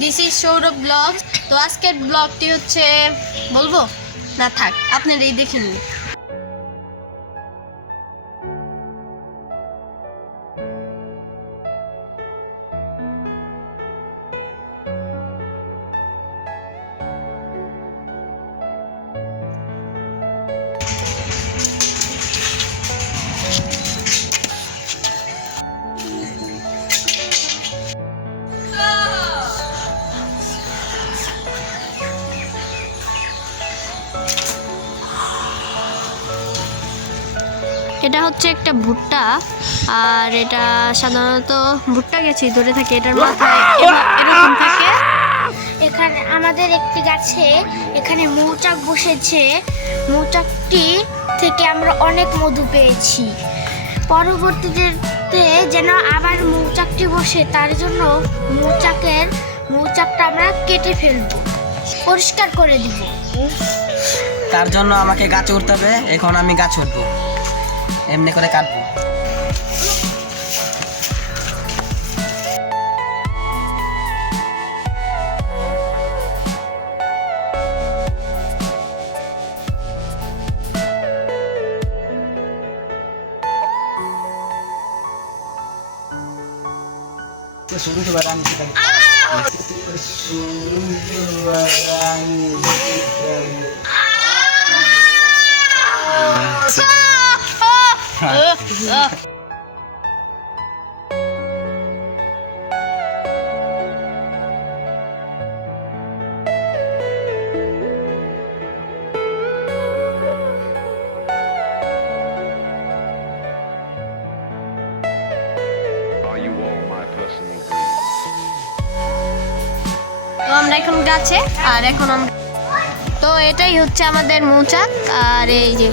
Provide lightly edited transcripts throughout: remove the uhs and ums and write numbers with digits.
This is Sourav blog. তো আজকের ব্লগটি হচ্ছে বলবো না থাক আপনারাই দেখে নিন। এটা হচ্ছে একটা ভুট্টা, আর এটা সাধারণত ভুট্টা গেছি ধরে থাকে, এটার মাথায় এরকম থাকে। এখানে আমাদের একটি গাছে এখানে মৌচাক বসেছে। মৌচাকটি থেকে আমরা অনেক মধু পেয়েছি। পরবর্তীতে যেন আবার মৌচাকটি বসে, তার জন্য মৌচাকটা আমরা কেটে ফেলবো, পরিষ্কার করে দিব। তার জন্য আমাকে গাছে উঠতে হবে। এখন আমি গাছ উঠবো, এমনি করে কাটবো। তো আমরা এখন গাছে, আর এখন আমরা তো এটাই হচ্ছে আমাদের মৌচাক। আর এই যে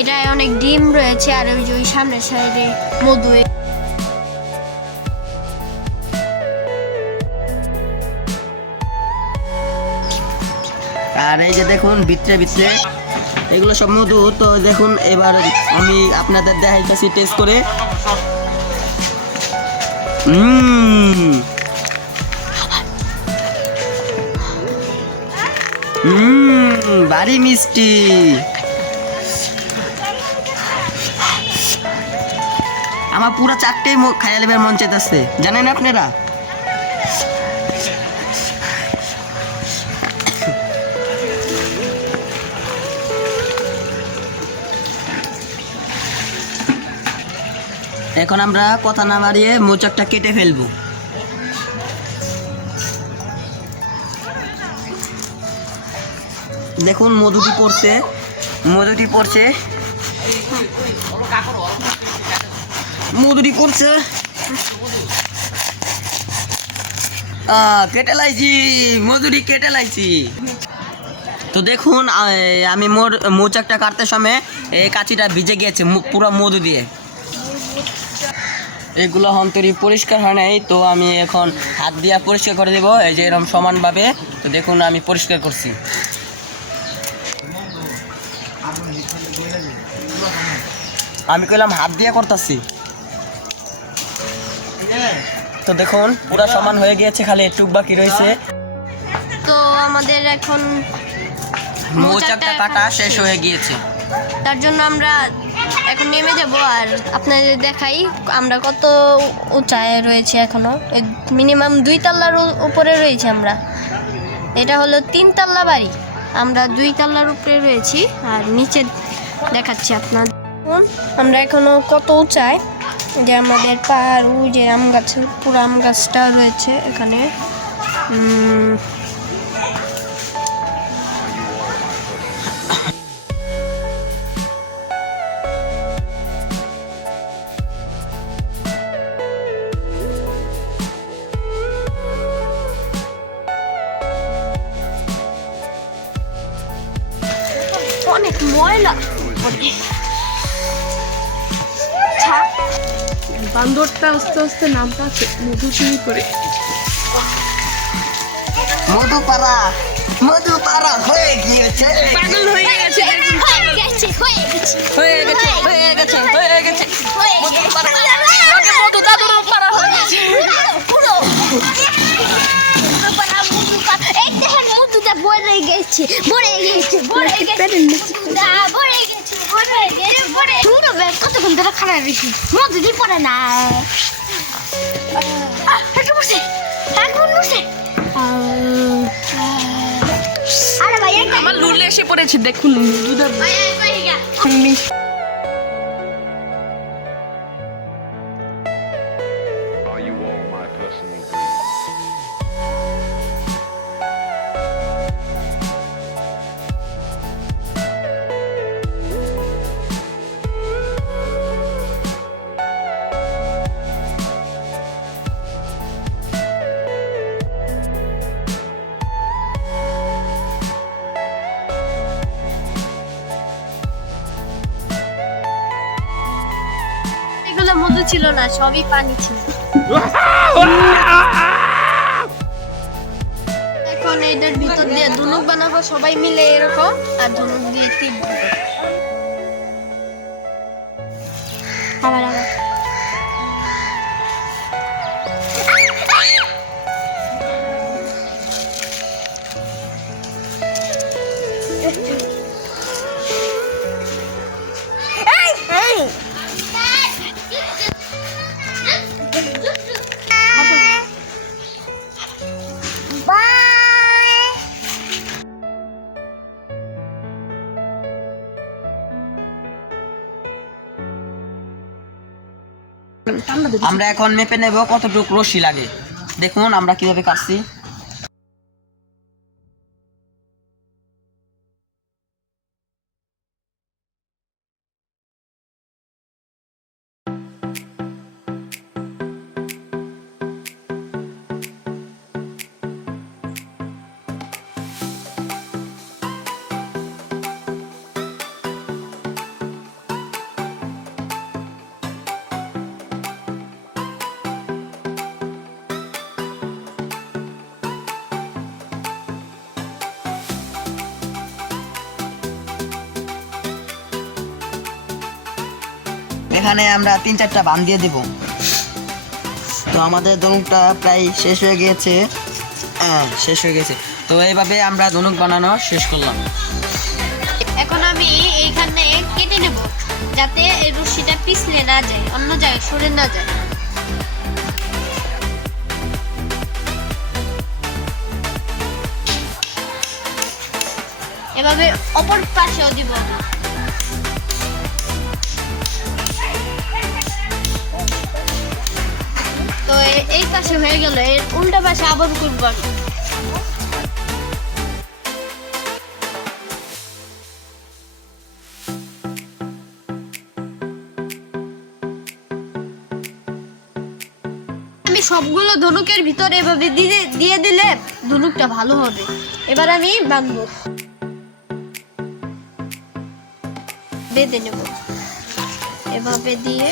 এটায় অনেক ডিম রয়েছে, আর ওই যে ওই সামনের সাইডে মধু। আর এই যে দেখুন ভিতরে ভিতরে এগুলো সব মধু। তো দেখুন এবার আমি আপনাদের দেখাইতেছি টেস্ট করে। ভারী মিষ্টি। আমার পুরো চারটেই খাইয়া লেবার মন চাইতেছে, জানেন আপনারা। এখন আমরা কথা না বাড়িয়ে মোচাকটা কেটে ফেলবো। দেখুন মধুটি পড়ছে, মধুটি পড়ছে। কেটে লাইছি, মধুরি কেটে লাইছি। তো দেখুন আমি মৌচাকটা কাটতে সময় এই কাঁচিটা ভিজে গিয়েছে পুরো মধু দিয়ে। এগুলো হন্তরি পরিষ্কার হয় নাই, তো আমি এখন হাত দিয়ে পরিষ্কার করে দেবো, এই যে এরকম সমানভাবে। তো দেখুন আমি পরিষ্কার করছি। আমি কইলাম হাত দিয়ে করতেছি। তো দেখুন পুরো সমান হয়ে গিয়েছে, খালি একটু বাকি রয়েছে। তো আমাদের এখন মৌচাকটা কাটা শেষ হয়ে গিয়েছে। তার জন্য আমরা এখন নেমে যাব, আর আপনাদের দেখাই আমরা কত উঁচায় রয়েছে। এখনো মিনিমাম 2 তলার উপরে রয়েছে আমরা। এটা হলো 3 তলা বাড়ি, আমরা 2 তলার উপরে রয়েছি। আর নিচে দেখাচ্ছি আপনার, আমরা এখনো কত উঁচায়। যে আমাদের পাহাড়, ওই যে আম গাছের পুরো আম গাছটা রয়েছে এখানে। অনেক ময়লা। বান্দরটা আস্তে আস্তে নাম পাচ্ছে মধু চুরি করে। মধুপাড়া হয়ে গিয়েছে, পাগল হয়ে গেছে, হয়ে গেছে। গেছে কতক্ষণ ধরে খারাপ বেশি মধু দিয়ে পড়ে না আরে ভাই আমার লুলে এসে পড়েছে দেখুন দুধের Are you all my personal dreams? এগুলো মধু ছিল না, সবই পানি ছিল। এখন এটার ভিতর দিয়ে ধনুক বানাবো সবাই মিলে এরকম, আর ধনুক দিয়ে তীর দিব। আবার আমরা এখন মেপে নেব কতটুকু রশি লাগে। দেখুন আমরা কিভাবে কাটছি। এখানে আমরা 3-4টা বান দিয়ে দিব। তো আমাদের ধনুকটা প্রায় শেষ হয়ে গিয়েছে। শেষ হয়ে গেছে। তো এইভাবে আমরা ধনুক বানানো শেষ করলাম। এখন আমি এইখানে কেটে নেব, যাতে এই রশিটা পিছলে না যায়, অন্য জায়গায় সরে না যায়। এভাবে অপর পাশেও দিব। তো এই পাশে হয়ে গেল, এর উল্টা পাশে আবার করবো আমি। আমি সবগুলো ধনুকের ভিতরে এভাবে দিয়ে দিলে ধনুকটা ভালো হবে। এবার আমি বাঁধবো, বেঁধে নেব এভাবে দিয়ে।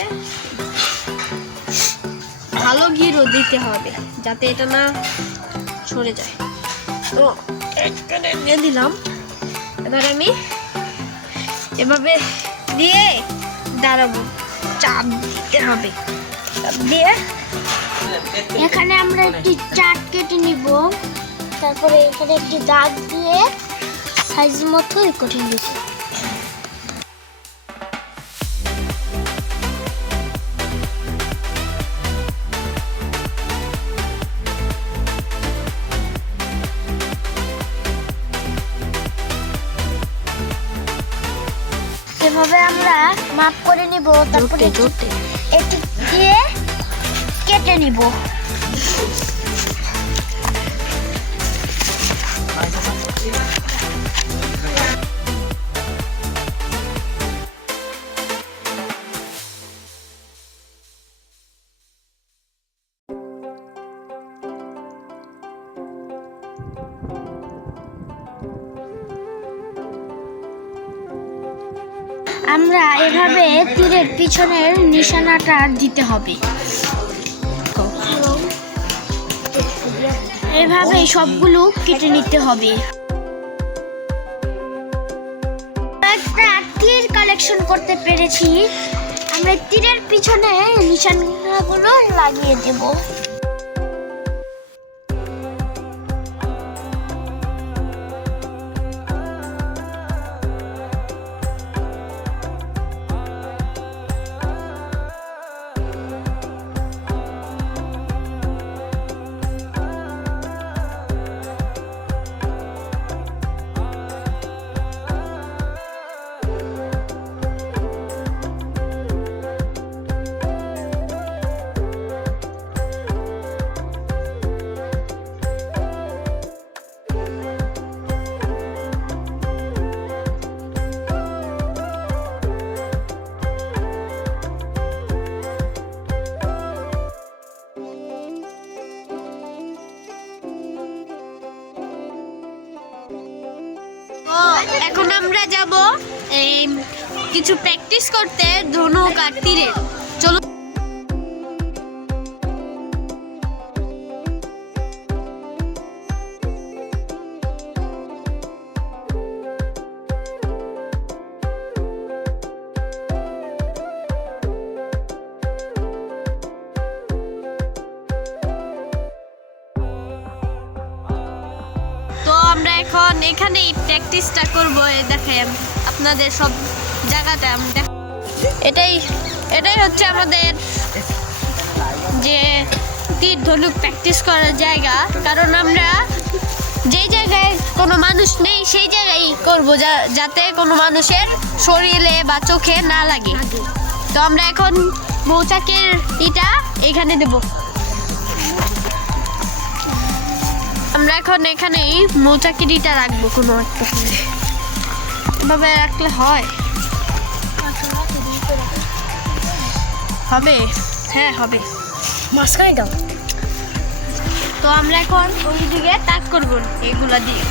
ভালো ঘিরও দিতে হবে যাতে এটা না সরে যায়। তো এখানে দিয়ে দিলাম। এবার আমি এভাবে দিয়ে দাঁড়াবো, চাপ দিতে হবে। চাপ দিয়ে এখানে আমরা একটি চার্ট কেটে নিব, তারপরে এখানে একটি দাগ দিয়ে সাইজ মতো কেটে নিব। এভাবে আমরা মাপ করে নিব, তারপরে এটি দিয়ে কেটে নিব। আমরা এভাবে তীরের পিছনের নিশানাটা দিতে হবে। এভাবে সবগুলো কেটে নিতে হবে। একটা তীর কালেকশন করতে পেরেছি। আমরা তীরের পিছনে নিশানাগুলো লাগিয়ে দেব। কিছু প্র্যাকটিস করতে ধনুক আর তীরের। চলো। তো আমরা এখন এখানেই প্র্যাকটিসটা করবো। দেখাই আমি আপনাদের সব জায়গাতে এটাই হচ্ছে আমাদের যে তীর ধনুক প্র্যাকটিস করার জায়গা। কারণ আমরা যেই জায়গায় কোনো মানুষ নেই সেই জায়গায় করবো, যাতে কোনো মানুষের শরীরে বা চোখে না লাগে। তো আমরা এখন মৌচাকের ইটা এখানে দেব। আমরা এখন এখানেই মৌচাকের ইটা রাখবো কোনো একটা, এভাবে রাখলে হয় হবে? হ্যাঁ হবে। মাঝখানে দাও। তো আমরা এখন ওই দিকে তাক করবো এগুলা দিয়ে।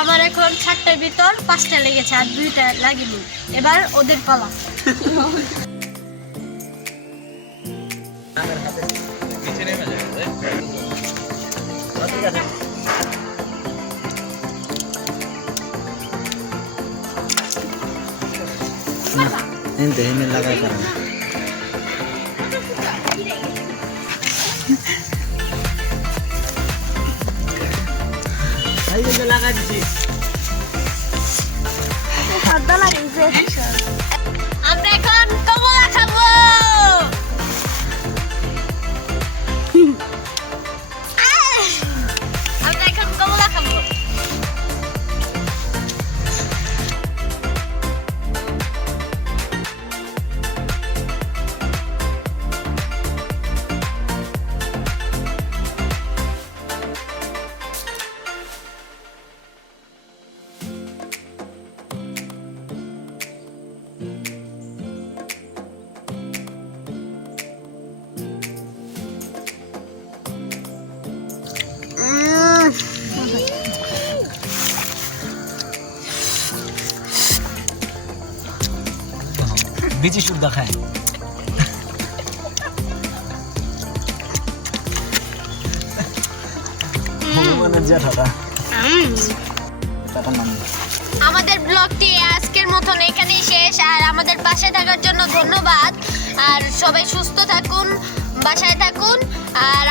আমার এখন 7টার ভিতর 5টা লেগেছে আর 2টা লাগেনি। এবার ওদের পালা। আমরা এখন কমলা খাবো। আমরা এখন কমলা খাবো। বিচি সুদ্ধা খায়। আমাদের ব্লগটি আজকের মতন এখানেই শেষ। আর আমাদের পাশে থাকার জন্য ধন্যবাদ। আর সবাই সুস্থ থাকুন, বাসায় থাকুন। আর